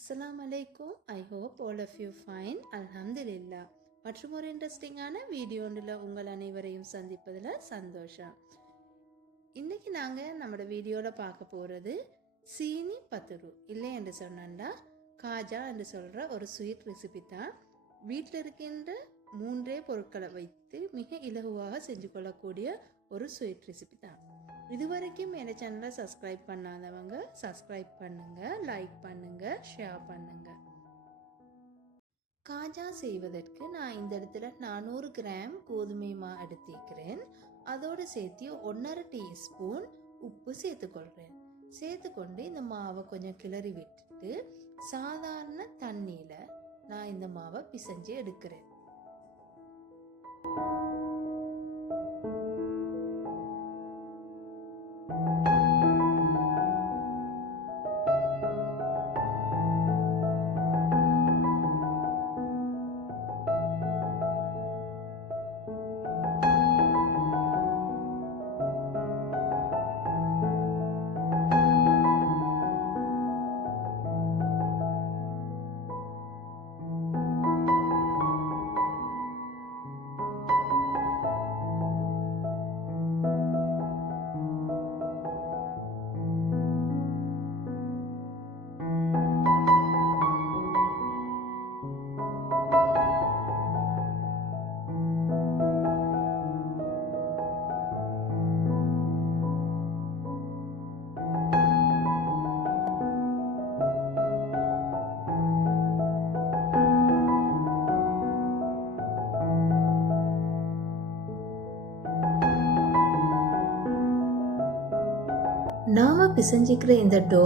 Assalamu alaikum. I hope all of you fine. Alhamdulillah. மற்றும் ஒரு இன்ட்ரெஸ்டிங்கான வீடியோவில் உங்கள் அனைவரையும் சந்திப்பதில் சந்தோஷம். இன்றைக்கி நாங்கள் நம்மளோட வீடியோவில் பார்க்க போகிறது சீனி பத்துரு இல்லை என்று சொன்னா காஜா என்று சொல்கிற ஒரு ஸ்வீட் ரெசிபி தான். வீட்டில் இருக்கின்ற 3 பொருட்களை வைத்து மிக இலகுவாக செஞ்சு கொள்ளக்கூடிய ஒரு ஸ்வீட் ரெசிபி தான். இதுவரைக்கும் என் சேனலை சப்ஸ்கிரைப் பண்ணாதவங்க சப்ஸ்கிரைப் பண்ணுங்கள், லைக் பண்ணுங்கள், ஷேர் பண்ணுங்கள். காஜா செய்வதற்கு நான் இந்த இடத்துல 400 கிராம் கோதுமை மாவு எடுத்துக்கிறேன். அதோடு சேர்த்து 1.5 டீஸ்பூன் உப்பு சேர்த்துக்கொள்கிறேன். சேர்த்துக்கொண்டு இந்த மாவை கொஞ்சம் கிளறி விட்டுட்டு சாதாரண தண்ணியில் நான் இந்த மாவை பிசைஞ்சு எடுக்கிறேன். நாம் பிசைஞ்சிக்கிற இந்த டோ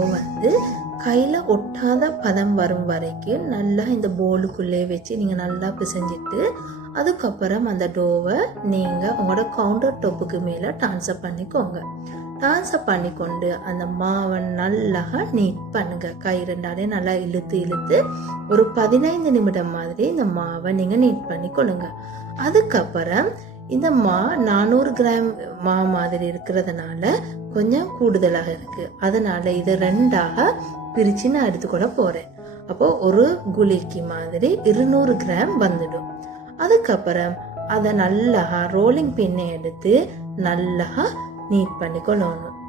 கையில் ஒட்டாத பதம் வரும் வரைக்கும் நல்லா இந்த போலுக்குள்ளே வச்சு நீங்கள் நல்லா பிசைஞ்சிட்டு அதுக்கப்புறம் அந்த டோவை நீங்கள் உங்களோட கவுண்டர் டாப்புக்கு மேலே ட்ரான்ஸ்ஃபர் பண்ணிக்கோங்க. ட்ரான்ஸ்ஃபர் பண்ணிக்கொண்டு அந்த மாவை நல்லா நீட் பண்ணுங்க. கை ரெண்டாலே நல்லா இழுத்து ஒரு 15 நிமிடம் மாதிரி இந்த மாவை நீங்கள் நீட் பண்ணிக்கொள்ளுங்க. அதுக்கப்புறம் இந்த 400 கிராம் மாவு மாதிரி இருக்கிறதுனால கொஞ்சம் கூடுதலாக இருக்கு. அதனால இதை 2ஆக பிரிச்சு நான் எடுத்துக்கொள்ள போறேன். அப்போ ஒரு குளிக்கு மாதிரி 200 கிராம் வந்துடும். அதுக்கப்புறம் அதை நல்லா ரோலிங் பின்னை எடுத்து நல்லா நீட் பண்ணிக்கொள்ளணும்.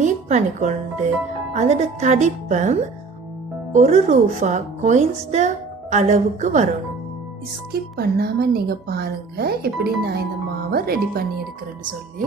நீட் பண்ணிக்கொண்டு அதோட தடிப்பம் 1 ரூபா காயின்ஸ் அளவுக்கு வரணும். ஸ்கிப் பண்ணாம நீங்க பாருங்க எப்படி நான் இந்த மாவை ரெடி பண்ணி எடுக்கிறேன்னு சொல்லி.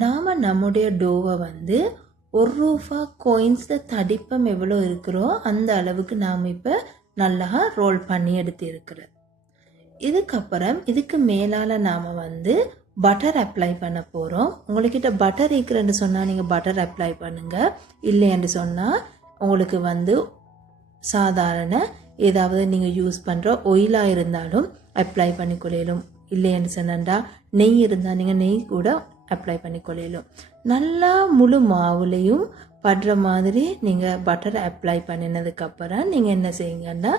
நாம நம்முடைய டோவை 1 ரூபா காயின்ஸ் தடிப்பம் எவ்வளோ இருக்கிறோ அந்த அளவுக்கு நாம் இப்போ நல்லா ரோல் பண்ணி எடுத்து இருக்கிறோம். இதுக்கப்புறம் இதுக்கு மேலால் நாம் பட்டர் அப்ளை பண்ண போகிறோம். உங்கள்கிட்ட பட்டர் இருக்கிறன்னு சொன்னால் நீங்கள் பட்டர் அப்ளை பண்ணுங்கள். இல்லைன்னு சொன்னால் உங்களுக்கு சாதாரண ஏதாவது நீங்கள் யூஸ் பண்ணுற ஆயிலாக இருந்தாலும் அப்ளை பண்ணிக்கொள்ளும். இல்லைன்னு சொன்னா நெய் இருந்தால் நீங்கள் நெய் கூட அப்ளை பண்ணிக்கொள்ளும். நல்லா முழு மாவுலையும் படுற மாதிரி நீங்கள் பட்டர் அப்ளை பண்ணினதுக்கப்புறம் நீங்கள் என்ன செய்யுங்கன்னா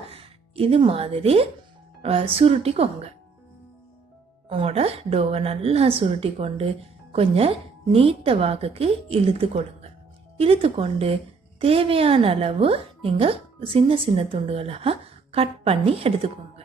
இது மாதிரி சுருட்டிக்கோங்க. உங்களோட டோவை நல்லா சுருட்டி கொண்டு கொஞ்சம் நீட்ட வாக்குக்கு இழுத்து கொடுங்க. இழுத்து கொண்டு தேவையான அளவு நீங்கள் சின்ன சின்ன துண்டுகளாக கட் பண்ணி எடுத்துக்கோங்க.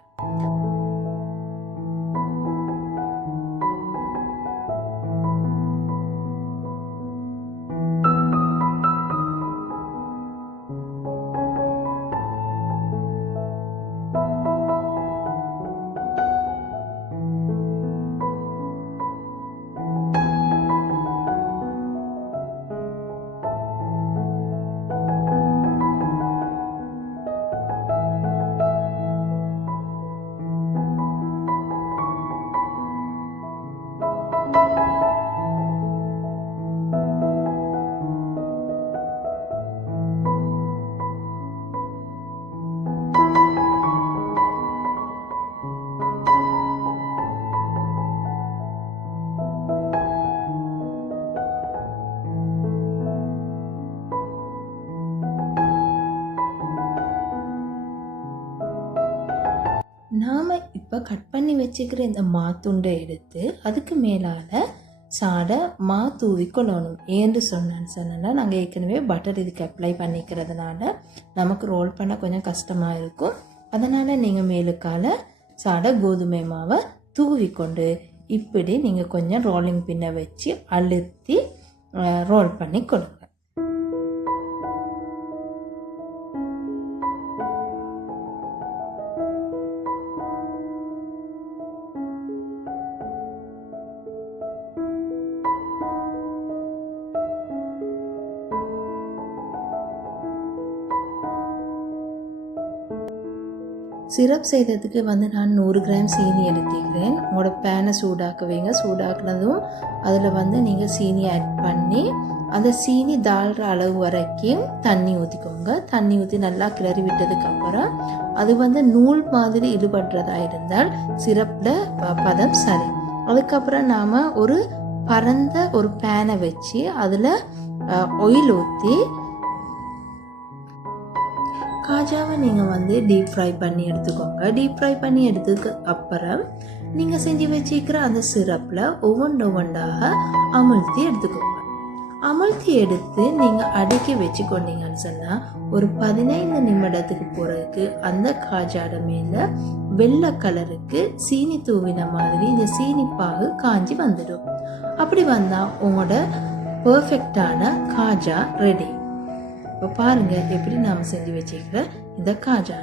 நாம் இப்போ கட் பண்ணி வச்சுக்கிற இந்த மாத்துண்டை எடுத்து அதுக்கு மேலால் சாடை தூவி கொள்ளணும். ஏன்னு சொன்னா நாங்கள் ஏற்கனவே பட்டர் இதுக்கு அப்ளை பண்ணிக்கிறதுனால நமக்கு ரோல் பண்ண கொஞ்சம் கஷ்டமாக இருக்கும். அதனால் நீங்கள் மேலுக்கால சாடை கோதுமை மாவை தூவி கொண்டு இப்படி நீங்கள் கொஞ்சம் ரோலிங் பின்னை வச்சு அழுத்தி ரோல் பண்ணி கொடுங்க. சிரப் செய்கிறதுக்கு நான் 100 கிராம் சீனி எடுத்துக்கிறேன். உங்களோட பேனை சூடாக்குவீங்க. சூடாக்குனதும் அதில் நீங்கள் சீனி ஆட் பண்ணி அந்த சீனி தாழ்கிற அளவு வரைக்கும் தண்ணி ஊற்றிக்கோங்க. தண்ணி ஊற்றி நல்லா கிளறி விட்டதுக்கப்புறம் அது நூல் மாதிரி இடுபடுறதா இருந்தால் சிரப்பில் பதம் சரி. அதுக்கப்புறம் நாம் ஒரு பரந்த ஒரு பேனை வச்சு அதில் ஆயில் ஊற்றி காஜாவை நீங்கள் டீப் ஃப்ரை பண்ணி எடுத்துக்கோங்க. டீப் ஃப்ரை பண்ணி எடுத்ததுக்கு அப்புறம் நீங்கள் செஞ்சு வச்சுக்கிற அந்த சிரப்பில் ஒவ்வொன்றாக அமுழ்த்தி எடுத்துக்கோங்க. அமுழ்த்தி எடுத்து நீங்கள் அடுக்கி வச்சுக்கொண்டீங்கன்னு சொன்னால் ஒரு 15 நிமிடத்துக்கு பிறகு அந்த காஜாட மேலே வெள்ளை கலருக்கு சீனி தூவின மாதிரி இந்த சீனி பாகு காஞ்சி வந்துடும். அப்படி வந்தால் உங்களோட பர்ஃபெக்டான காஜா ரெடி. இப்போ பாருங்கள் எப்படி நாம் செஞ்சு வச்சுக்கிற இந்த காஜா.